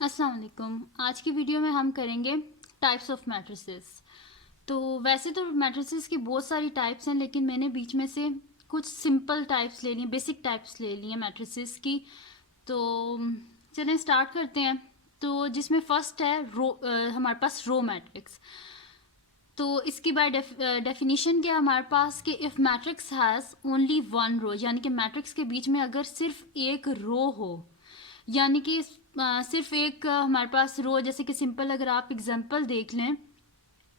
अस्सलाम वालेकुम। आज की वीडियो में हम करेंगे टाइप्स ऑफ मैट्रिसेस। तो वैसे तो मैट्रिसेस की बहुत सारी टाइप्स हैं, लेकिन मैंने बीच में से कुछ सिंपल टाइप्स ले ली हैं, बेसिक टाइप्स ले ली हैं मैट्रिसेस की। तो चलें स्टार्ट करते हैं। तो जिसमें फर्स्ट है हमारे पास रो मैट्रिक्स। तो इसकी बाय डेफिनेशन क्या है हमारे पास कि if matrix has only one row, यानी कि मैट्रिक्स के बीच में अगर सिर्फ एक रो हो, यानी कि सिर्फ एक हमारे पास रो, जैसे कि सिंपल अगर आप एग्जांपल देख लें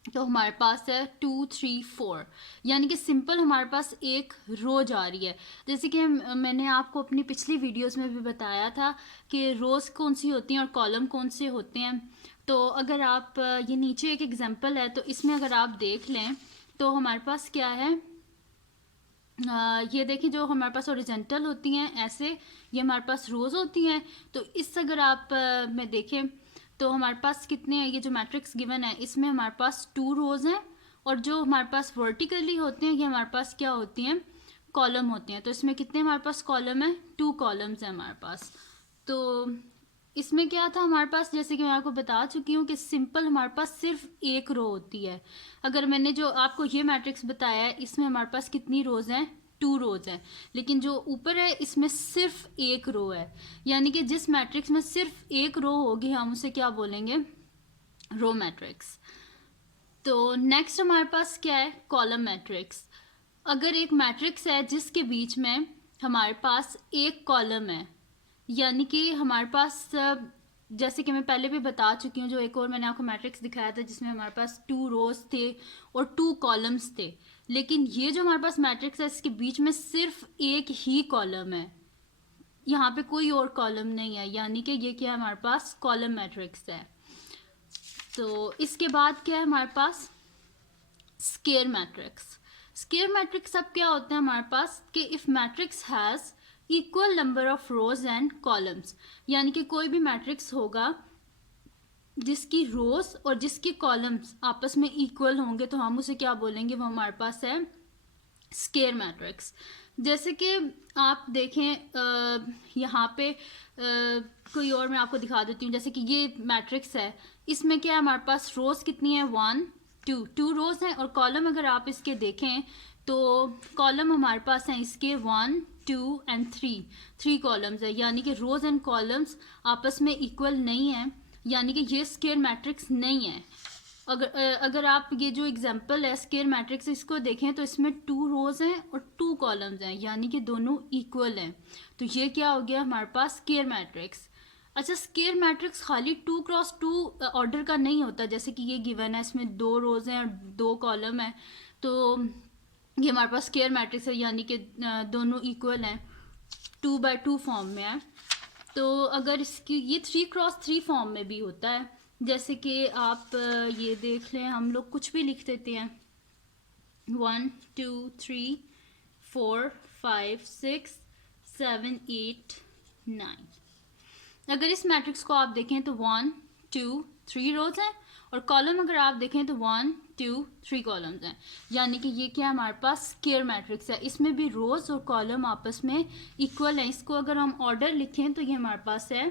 तो हमारे पास है 2 3 4, यानी कि सिंपल हमारे पास एक रो जा रही है। जैसे कि मैंने आपको अपनी पिछली वीडियोस में भी बताया था कि रोज कौन सी होती हैं और कॉलम कौन से होते हैं। तो अगर आप ये नीचे एक एग्जांपल है, तो इसमें अगर आप देख लें तो हमारे पास क्या है, ये देखिए जो हमारे पास ओरिजेंटल होती हैं ऐसे, ये हमारे पास रोज होती हैं। तो इस अगर आप में देखें तो हमारे पास कितने हैं, ये जो मैट्रिक्स गिवन है इसमें हमारे पास 2 रोज हैं, और जो हमारे पास वर्टिकली होते हैं ये हमारे पास क्या होती हैं, कॉलम होते हैं। तो इसमें कितने हमारे पास कॉलम है, 2 कॉलम्स हैं हमारे पास। तो इसमें क्या था हमारे पास, जैसे कि मैं आपको बता चुकी हूँ कि सिंपल हमारे पास सिर्फ एक रो होती है। अगर मैंने जो आपको ये मैट्रिक्स बताया है इसमें हमारे पास कितनी रोज हैं, 2 रोज हैं। लेकिन जो ऊपर है इसमें सिर्फ एक रो है, यानी कि जिस मैट्रिक्स में सिर्फ एक रो होगी हम उसे क्या बोलेंगे, रो मैट्रिक्स। तो नेक्स्ट हमारे पास क्या है, कॉलम मैट्रिक्स। अगर एक मैट्रिक्स है जिसके बीच में हमारे पास एक कॉलम है, यानी कि हमारे पास जैसे कि मैं पहले भी बता चुकी हूँ, जो एक और मैंने आपको मैट्रिक्स दिखाया था जिसमें हमारे पास 2 रोज थे और 2 कॉलम्स थे। लेकिन ये जो हमारे पास मैट्रिक्स है इसके बीच में सिर्फ एक ही कॉलम है, यहाँ पे कोई और कॉलम नहीं है, यानी कि ये क्या है, हमारे पास कॉलम मैट्रिक्स है। तो इसके बाद क्या है हमारे पास, स्केयर मैट्रिक्स। स्केयर मैट्रिक्स अब क्या होता है हमारे पास कि if matrix has equal number of rows and columns, यानी कि कोई भी मैट्रिक्स होगा जिसकी रोज और जिसके कॉलम्स आपस में इक्वल होंगे तो हम उसे क्या बोलेंगे, वो हमारे पास है स्केयर मैट्रिक्स। जैसे कि आप देखें यहाँ पे कोई और मैं आपको दिखा देती हूँ। जैसे कि ये मैट्रिक्स है, इसमें क्या है हमारे पास रोज कितनी है, 1 2 रोज हैं, और कॉलम अगर आप इसके देखें तो कॉलम हमारे पास हैं इसके 1 2 एंड 3 कॉलम्स है, यानी कि रोज एंड कॉलम्स आपस में इक्वल नहीं है, यानी कि ये स्केयर मैट्रिक्स नहीं है। अगर आप ये जो एग्जांपल है स्केयर मैट्रिक्स इसको देखें तो इसमें 2 रोज हैं और 2 कॉलम्स हैं, यानी कि दोनों इक्वल हैं। तो ये क्या हो गया हमारे पास, स्केयर मैट्रिक्स। अच्छा, स्केयर मैट्रिक्स खाली 2 क्रॉस 2 ऑर्डर का नहीं होता, जैसे कि ये गिवन है इसमें 2 रोज हैं और 2 कॉलम है, तो ये हमारे पास स्केयर मैट्रिक्स है, यानी कि दोनों इक्वल हैं, 2 बाय 2 फॉर्म में है। तो अगर इसकी ये 3 क्रॉस 3 फॉर्म में भी होता है, जैसे कि आप ये देख लें, हम लोग कुछ भी लिख देते हैं, 1 2 3 4 5 6 7 8 9। अगर इस मैट्रिक्स को आप देखें तो 1 2 3 रोज हैं, और कॉलम अगर आप देखें तो 1 2 3 कॉलम्स हैं, यानी कि ये क्या हमारे पास स्केयर मैट्रिक्स है। इसमें भी रोज और कॉलम आपस में इक्वल हैं। इसको अगर हम ऑर्डर लिखें तो ये हमारे पास है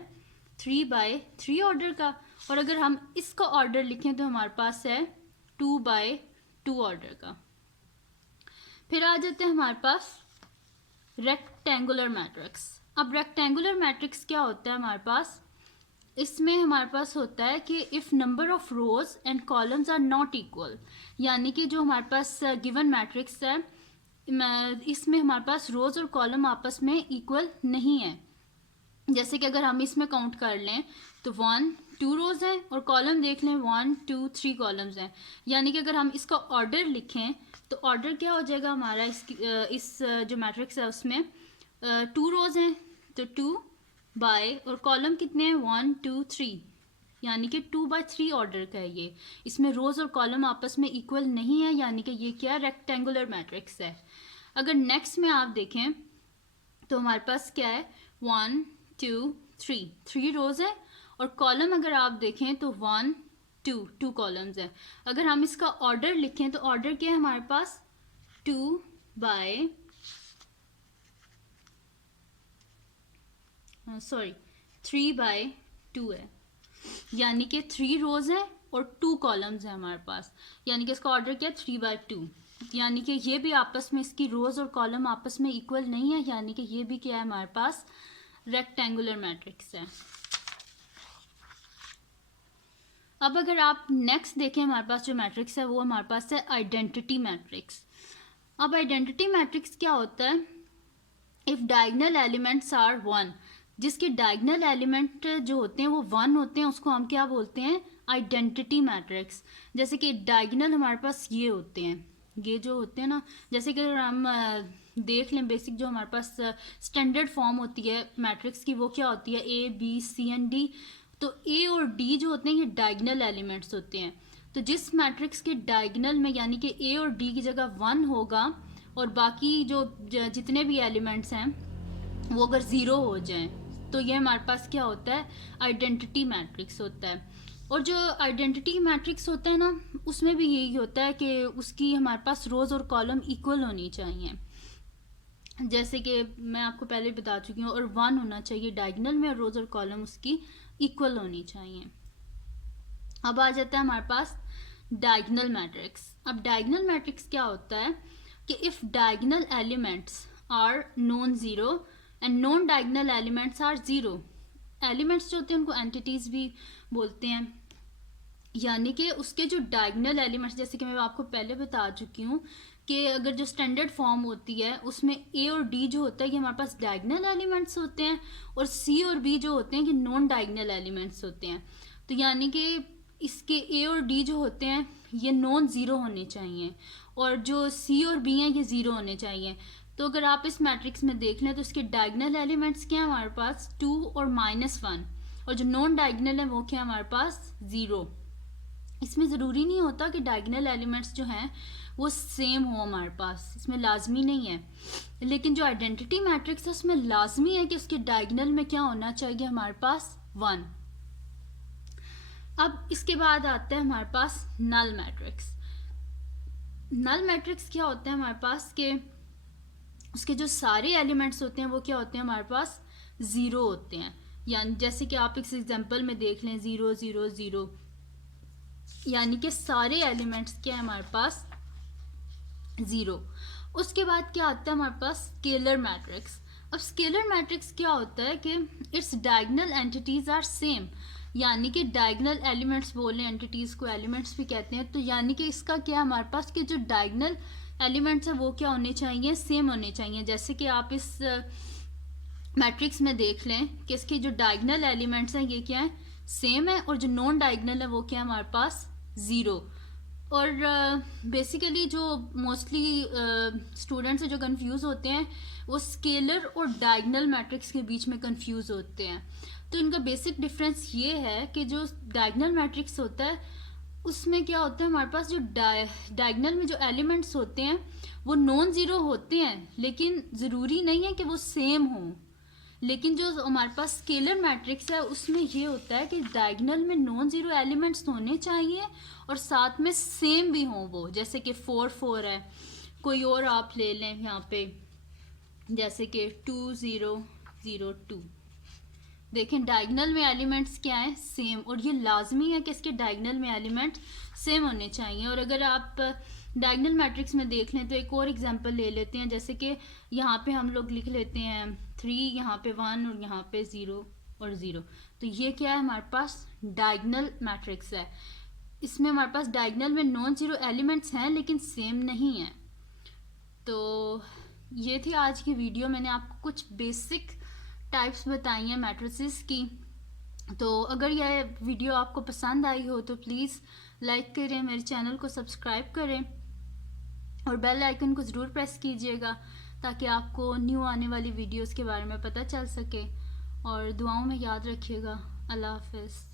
3 बाय 3 ऑर्डर का, और अगर हम इसका ऑर्डर लिखें तो हमारे पास है 2 बाय 2 ऑर्डर का। फिर आ जाते हैं हमारे पास रेक्टेंगुलर मैट्रिक्स। अब रेक्टेंगुलर मैट्रिक्स क्या होता है हमारे पास, इसमें हमारे पास होता है कि if number of rows and columns are not equal, यानी कि जो हमारे पास गिवन मैट्रिक्स है इसमें हमारे पास रोज और कॉलम आपस में इक्वल नहीं है। जैसे कि अगर हम इसमें काउंट कर लें तो 1 2 रोज हैं और कॉलम देख लें 1 2 3 कॉलम्स हैं, यानी कि अगर हम इसका ऑर्डर लिखें तो ऑर्डर क्या हो जाएगा हमारा, इस जो मैट्रिक्स है उसमें 2 रोज हैं तो 2 बाय, और कॉलम कितने हैं 1 2 3, यानी कि 2 बाय 3 ऑर्डर का है ये। इसमें रोज और कॉलम आपस में इक्वल नहीं है, यानी कि ये क्या रेक्टेंगुलर मैट्रिक्स है। अगर नेक्स्ट में आप देखें तो हमारे पास क्या है, 1 2 3 रोज है, और कॉलम अगर आप देखें तो 1 2 कॉलम्स हैं। अगर हम इसका ऑर्डर लिखें तो ऑर्डर क्या है हमारे पास, 2 बाय 3 बाय 2 है। यानी कि 3 रोज़ हैं और 2 कॉलम्स हैं हमारे पास, यानी कि इसका ऑर्डर क्या है 3/2, यानी कि ये भी आपस में इसकी रोज़ और कॉलम आपस में इक्वल नहीं है, यानी कि ये भी क्या है हमारे पास रेक्टेंगुलर मैट्रिक्स है। अब अगर आप नेक्स्ट देखें हमारे पास जो मैट्रिक्स है वो हमारे पास है आइडेंटिटी मैट्रिक्स। अब आइडेंटिटी मैट्रिक्स क्या होता है, इफ़ डायगनल एलिमेंट्स आर 1, जिसके डायगनल एलिमेंट जो होते हैं वो 1 होते हैं, उसको हम क्या बोलते हैं आइडेंटिटी मैट्रिक्स। जैसे कि डायगनल हमारे पास ये होते हैं, ये जो होते हैं ना, जैसे कि अगर हम देख लें बेसिक जो हमारे पास स्टैंडर्ड फॉर्म होती है मैट्रिक्स की, वो क्या होती है A B C and D। तो A और D जो होते हैं ये डायगनल एलिमेंट्स होते हैं। तो जिस मैट्रिक्स के डायगनल में यानी कि A और D की जगह 1 होगा और बाकी जो जितने भी एलिमेंट्स हैं वो अगर 0 हो जाएं, तो ये हमारे पास क्या होता है आइडेंटिटी मैट्रिक्स होता है। और जो आइडेंटिटी मैट्रिक्स होता है ना, उसमें भी यही होता है कि उसकी हमारे पास रोज़ और कॉलम इक्वल होनी चाहिए, जैसे कि मैं आपको पहले बता चुकी हूँ, और 1 होना चाहिए डायगनल में और रोज़ और कॉलम उसकी इक्वल होनी चाहिए। अब आ जाता है हमारे पास डायगनल मैट्रिक्स। अब डायगनल मैट्रिक्स क्या होता है कि if diagonal elements are non zero and non diagonal elements are zero, elements जो होते हैं उनको एंटिटीज़ भी बोलते हैं, यानी कि उसके जो डायगनल एलिमेंट्स, जैसे कि मैं आपको पहले बता चुकी हूँ कि अगर जो स्टैंडर्ड फॉर्म होती है उसमें A और D जो होता है ये हमारे पास डायगनल एलिमेंट्स होते हैं और C और B जो होते हैं ये नॉन डायगनल एलिमेंट्स होते हैं। तो यानी कि इसके A और D जो होते हैं ये नॉन ज़ीरो होने चाहिए और जो C और B हैं ये ज़ीरो होने चाहिए। तो अगर आप इस मैट्रिक्स में देख लें तो इसके डायगनल एलिमेंट्स क्या है हमारे पास 2 और -1, और जो नॉन डायगनल है वो क्या है हमारे पास 0। इसमें ज़रूरी नहीं होता कि डायगनल एलिमेंट्स जो हैं वो सेम हो हमारे पास, इसमें लाजमी नहीं है, लेकिन जो आइडेंटिटी मैट्रिक्स है उसमें लाजमी है कि उसके डायगनल में क्या होना चाहिए हमारे पास 1। अब इसके बाद आता है हमारे पास नल मैट्रिक्स। नल मैट्रिक्स क्या होता है हमारे पास कि उसके जो सारे एलिमेंट्स होते हैं वो क्या होते हैं हमारे पास 0 होते हैं, यानी जैसे कि आप इस एग्जांपल में देख लें 0 0 0, यानी कि सारे एलिमेंट्स क्या है हमारे पास 0। उसके बाद क्या आता है हमारे पास स्केलर मैट्रिक्स। अब स्केलर मैट्रिक्स क्या होता है कि its diagonal entities are same, यानी कि डायगनल एलिमेंट्स बोले, एंटिटीज़ को एलिमेंट्स भी कहते हैं, तो यानी कि इसका क्या है हमारे पास कि जो डायगनल एलिमेंट्स हैं वो क्या होने चाहिए सेम होने चाहिए। जैसे कि आप इस मैट्रिक्स में देख लें कि इसके जो डायगनल एलिमेंट्स हैं ये क्या है सेम है और जो नॉन डायगनल है वो क्या है हमारे पास 0। और बेसिकली जो मोस्टली स्टूडेंट्स हैं जो कंफ्यूज होते हैं वो स्केलर और डायगनल मैट्रिक्स के बीच में कंफ्यूज होते हैं। तो इनका बेसिक डिफरेंस ये है कि जो डायगनल मैट्रिक्स होता है उसमें क्या होता है हमारे पास जो डायगनल में जो एलिमेंट्स होते हैं वो नॉन ज़ीरो होते हैं, लेकिन ज़रूरी नहीं है कि वो सेम हों। लेकिन जो हमारे पास स्केलर मैट्रिक्स है उसमें ये होता है कि डायगनल में नॉन ज़ीरो एलिमेंट्स होने चाहिए और साथ में सेम भी हों वो, जैसे कि 4 4 है, कोई और आप ले लें यहाँ पे जैसे कि 2 0 0 2, देखें डायगनल में एलिमेंट्स क्या है सेम, और ये लाजमी है कि इसके डायगनल में एलिमेंट सेम होने चाहिए। और अगर आप डायगनल मैट्रिक्स में देख लें तो एक और एग्जांपल ले लेते हैं, जैसे कि यहाँ पे हम लोग लिख लेते हैं 3, यहाँ पे 1 और यहाँ पे 0 और 0, तो ये क्या है हमारे पास डायगनल मैट्रिक्स है। इसमें हमारे पास डायगनल में नॉन ज़ीरो एलिमेंट्स हैं लेकिन सेम नहीं है। तो ये थी आज की वीडियो, मैंने आपको कुछ बेसिक टाइप्स बताई हैं मैट्रिसेस की। तो अगर यह वीडियो आपको पसंद आई हो तो प्लीज़ लाइक करें, मेरे चैनल को सब्सक्राइब करें और बेल आइकन को ज़रूर प्रेस कीजिएगा ताकि आपको न्यू आने वाली वीडियोस के बारे में पता चल सके। और दुआओं में याद रखिएगा। अल्लाह हाफ़िज़।